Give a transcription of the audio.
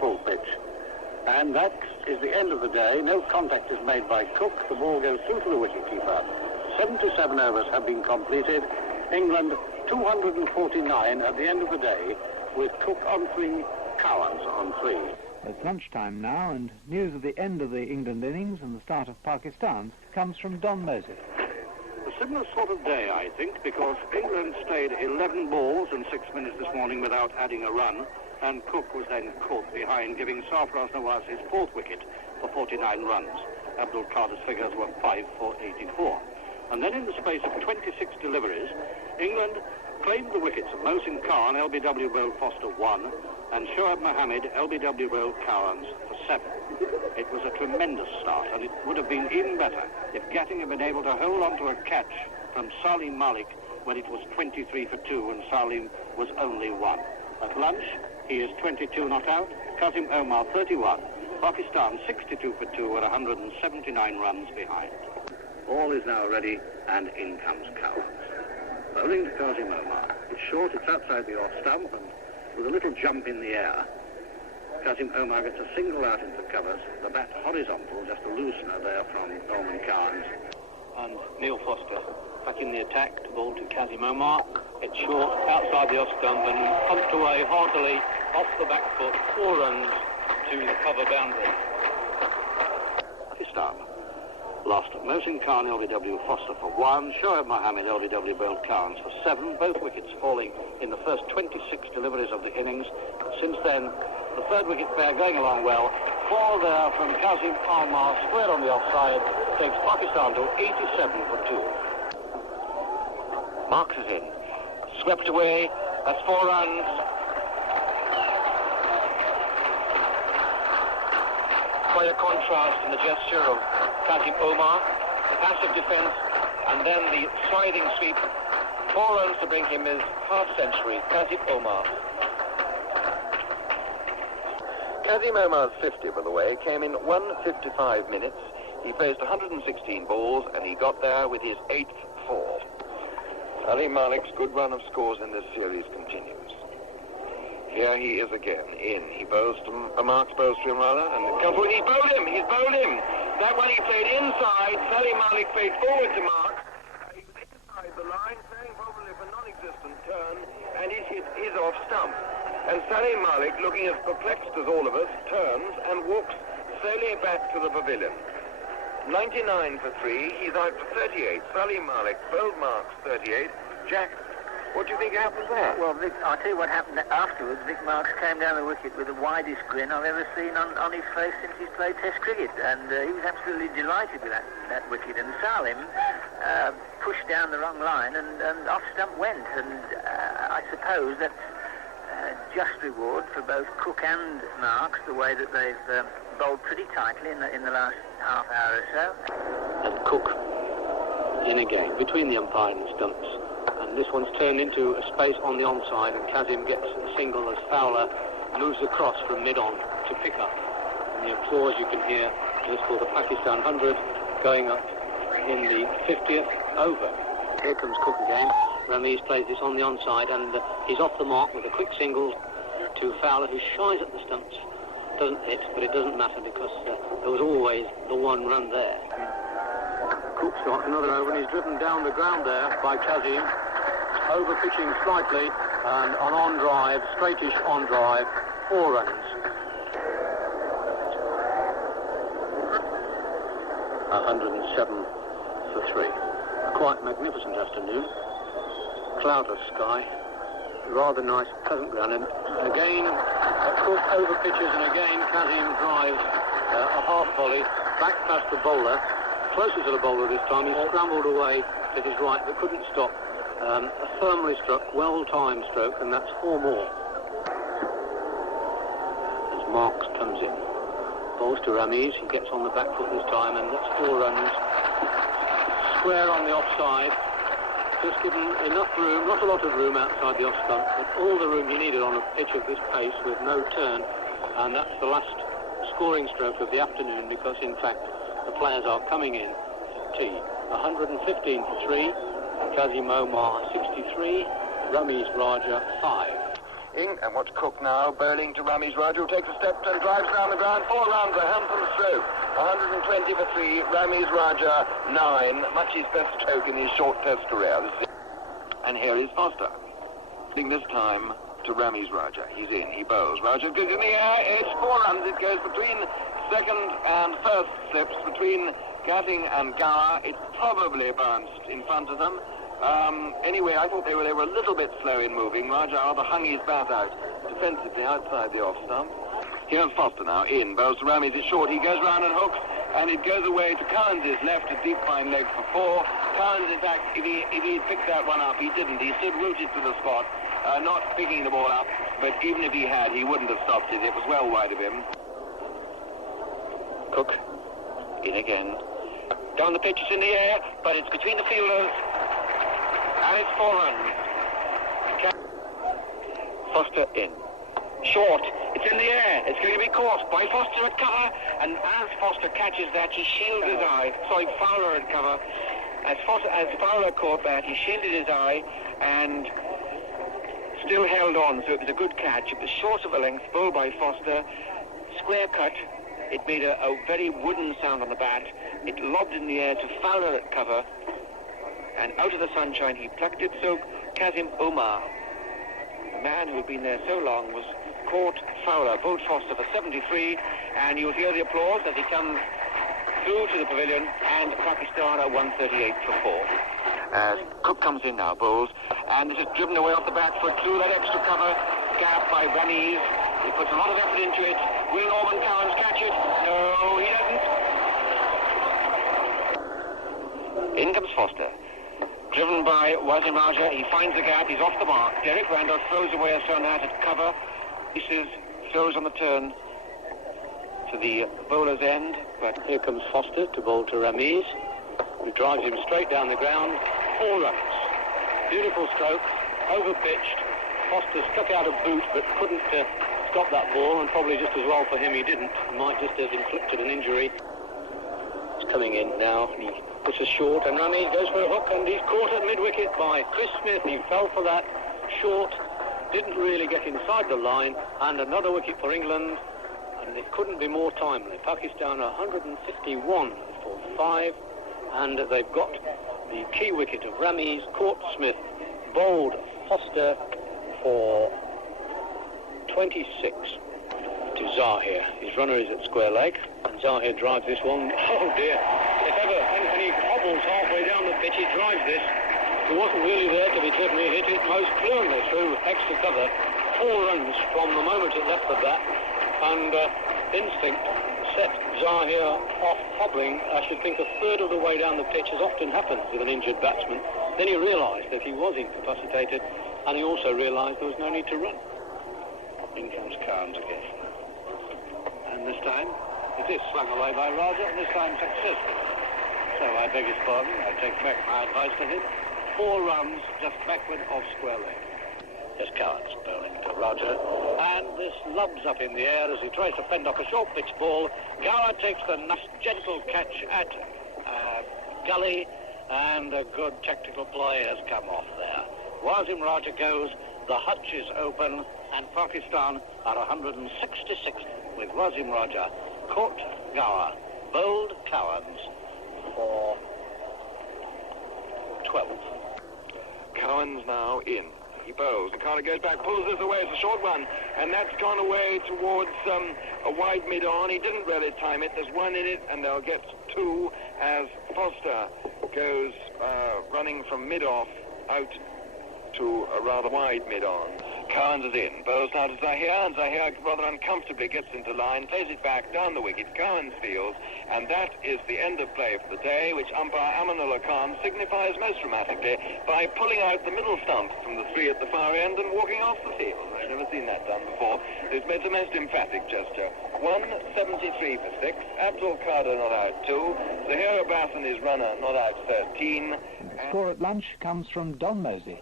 full pitch. And that is the end of the day. No contact is made by Cook. The ball goes through to the wicketkeeper. 77 overs have been completed. England 249 at the end of the day, with Cook on 3, Cowans on 3. It's lunchtime now, and news of the end of the England innings and the start of Pakistan's comes from Don Moses. A similar sort of day, I think, because England stayed 11 balls and 6 minutes this morning without adding a run, and Cook was then caught behind, giving Sarfraz Nawaz his 4th wicket for 49 runs. Abdul Qadir's figures were 5 for 84. And then in the space of 26 deliveries, England claimed the wickets of Mohsin Khan, LBW bowled Foster 1, and Shoaib Mohammed, LBW bowled Cowans for 7. It was a tremendous start, and it would have been even better if Gatting had been able to hold on to a catch from Salim Malik when it was 23 for 2 and Salim was only 1. At lunch, he is 22 not out, Kazim Omar 31, Pakistan 62 for 2 and 179 runs behind. All is now ready, and in comes Cowans. Bowling to Kazim Omar. It's short, it's outside the off stump, and with a little jump in the air, Kazim Omar gets a single out into the covers, the bat horizontal, just a loosener there from Norman Cowans. And Neil Foster back in the attack to ball to Kazim Omar. It's short, outside the off stump, and pumped away heartily off the back foot, 4 runs to the cover boundary. Pakistan lost Mohsin Khan, LBW Foster for 1, Shoaib Mohammed, LBW bowled Cowans for 7, both wickets falling in the first 26 deliveries of the innings. Since then, the 3rd wicket pair going along well. 4 there from Kazim Omar, square on the offside, takes Pakistan to 87 for 2. Marks is in. Swept away. That's 4 runs. Quite a contrast in the gesture of Kazim Omar. Passive defence, and then the sliding sweep. 4 runs to bring him his half-century. Kazim Omar. Kazim Omar's 50, by the way, came in 1:55 minutes. He faced 116 balls, and he got there with his 8th 4. Salim Malik's good run of scores in this series continues. Here he is again, in. He bowls to Marks bowls to him rather, and comes with. He's bowled him. That one he played inside. Salim Malik played forward to Marks. He was inside the line, playing probably for non-existent turn, and his hit is off stump. And Salim Malik, looking as perplexed as all of us, turns and walks slowly back to the pavilion. 99 for 3, he's out for 38. Salim Malik bowled Marks 38. Jack, what do you think happened there? Well, Vic, I'll tell you what happened afterwards. Vic Marks came down the wicket with the widest grin I've ever seen on his face since he's played Test cricket, and he was absolutely delighted with that wicket. And Salim pushed down the wrong line, and off stump went. And I suppose that's just reward for both Cook and Marks, the way that they've bowled pretty tightly in the last half hour or so. And Cook in again between the umpire and the stumps. And this one's turned into a space on the onside, and Kazim gets a single as Fowler moves across from mid-on to pick up. And the applause you can hear is for the Pakistan 100 going up in the 50th over. Here comes Cook again. Ramiz plays this on the onside, and he's off the mark with a quick single to Fowler, who shies at the stumps. Doesn't hit, but it doesn't matter because there was always the 1 run there. Cook starts another over, and he's driven down the ground there by Kazim, over pitching slightly, and on drive, straightish on drive, 4 runs. 107 for 3. A quite magnificent afternoon. Cloudless sky, rather nice, pleasant ground, and again Cook over pitches, and again Kazim drives a half volley back past the bowler, closer to the bowler this time. He scrambled away to his right but couldn't stop. A firmly struck, well-timed stroke, and that's 4 more. As Marks comes in, bowls to Ramiz, he gets on the back foot this time, and that's 4 runs. Square on the offside. Just given enough room, not a lot of room outside the off stump, but all the room you needed on a pitch of this pace with no turn, and that's the last scoring stroke of the afternoon, because in fact the players are coming in to tea. 115 for 3, Kazim Omar 63, Ramiz Raja 5. And watch Cook now, bowling to Ramesh Raja, who takes a step and drives down the ground. 4 runs, a handsome stroke. 120 for 3, Ramesh Raja 9. Much his best stroke in his short test career. And here is Foster. This time to Ramesh Raja. He's in, he bowls. Raja goes in the air, it's 4 runs. It goes between second and first slips, between Gatting and Gower. It's probably bounced in front of them. Anyway, I thought they were a little bit slow in moving. Raja rather hung his bat out defensively outside the off stump. Here's Foster now, in, bowls to Ramesh, it's short, he goes round and hooks, and it goes away to Cowans's left, a deep fine leg for 4. Cowans, in fact, if he'd picked that one up, he didn't. He stood rooted to the spot, not picking the ball up, but even if he had, he wouldn't have stopped it. It was well wide of him. Cook, in again. Down the pitch, it's in the air, but it's between the fielders, and it's 4 runs. Foster in. Short, it's in the air, it's going to be caught by Foster at cover, and as Foster catches that, he shields his eye. Sorry, Fowler at cover. As Fowler caught that, he shielded his eye and still held on, so it was a good catch. It was short of a length, bowled by Foster, square cut. It made a very wooden sound on the bat. It lobbed in the air to Fowler at cover, and out of the sunshine he plucked it. So Kazim Umar, the man who had been there so long, was caught Fowler, bowled Foster for 73, and you'll hear the applause as he comes through to the pavilion, and Pakistan are 138 for 4. As Cook comes in now, bowls, and this is driven away off the back foot through that extra cover gap by Ramesh. He puts a lot of effort into it. Will Norman Cowans catch it? No, he doesn't. In comes Foster. Driven by Wasim Raja, he finds the gap, he's off the mark. Derek Randolph throws away a stone hat at cover. Pieces, throws on the turn to the bowler's end, but here comes Foster to bowl to Ramesh, who drives him straight down the ground. 4 runs. Beautiful stroke, over-pitched. Foster stuck out a boot, but couldn't stop that ball, and probably just as well for him he didn't. He might just have inflicted an injury. It's coming in now. He puts a short, and Ramesh goes for a hook, and he's caught at mid-wicket by Chris Smith. He fell for that short, didn't really get inside the line, and another wicket for England, and it couldn't be more timely. Pakistan are 151 for 5, and they've got the key wicket of Ramesh, caught Smith, bowled Foster for 26 to Zahir. His runner is at square leg, and Zahir drives this one. Oh dear, if ever any hobbles halfway down the pitch, he drives this. He wasn't really there to be driven. He hit it most fluently through extra cover. 4 runs from the moment it left the bat, and instinct set Zahir off hobbling. I should think a third of the way down the pitch, as often happens with an injured batsman. Then he realised that he was incapacitated, and he also realised there was no need to run. In comes Cowans again. And this time it is swung away by Raja, and this time successful. So I beg his pardon, I take back my advice to him. 4 runs just backward off square leg. There's Cowans bowling to Raja, and this lobs up in the air as he tries to fend off a short pitch ball. Gower takes the nice gentle catch at gully, and a good tactical play has come off there. Wasim Raja goes, the hutch is open, and Pakistan are 166 with Wasim Raja, caught Gower, bowled Cowans for 12. Cowans now in. He bows. The corner goes back, pulls this away. It's a short one, and that's gone away towards a wide mid-on. He didn't really time it. There's 1 in it, and they'll get 2 as Foster goes running from mid-off out to a rather wide mid-on. Cowans is in. Bowls now to Zahir, and Zahir rather uncomfortably gets into line, plays it back down the wicket. Cowans fields, and that is the end of play for the day, which umpire Amanullah Khan signifies most dramatically by pulling out the middle stump from the 3 at the far end and walking off the field. I've never seen that done before. It's a most emphatic gesture. 173 for 6. Abdul Qadir not out 2. Zahir Abbas and his runner not out 13. The score at lunch comes from Don Mosey.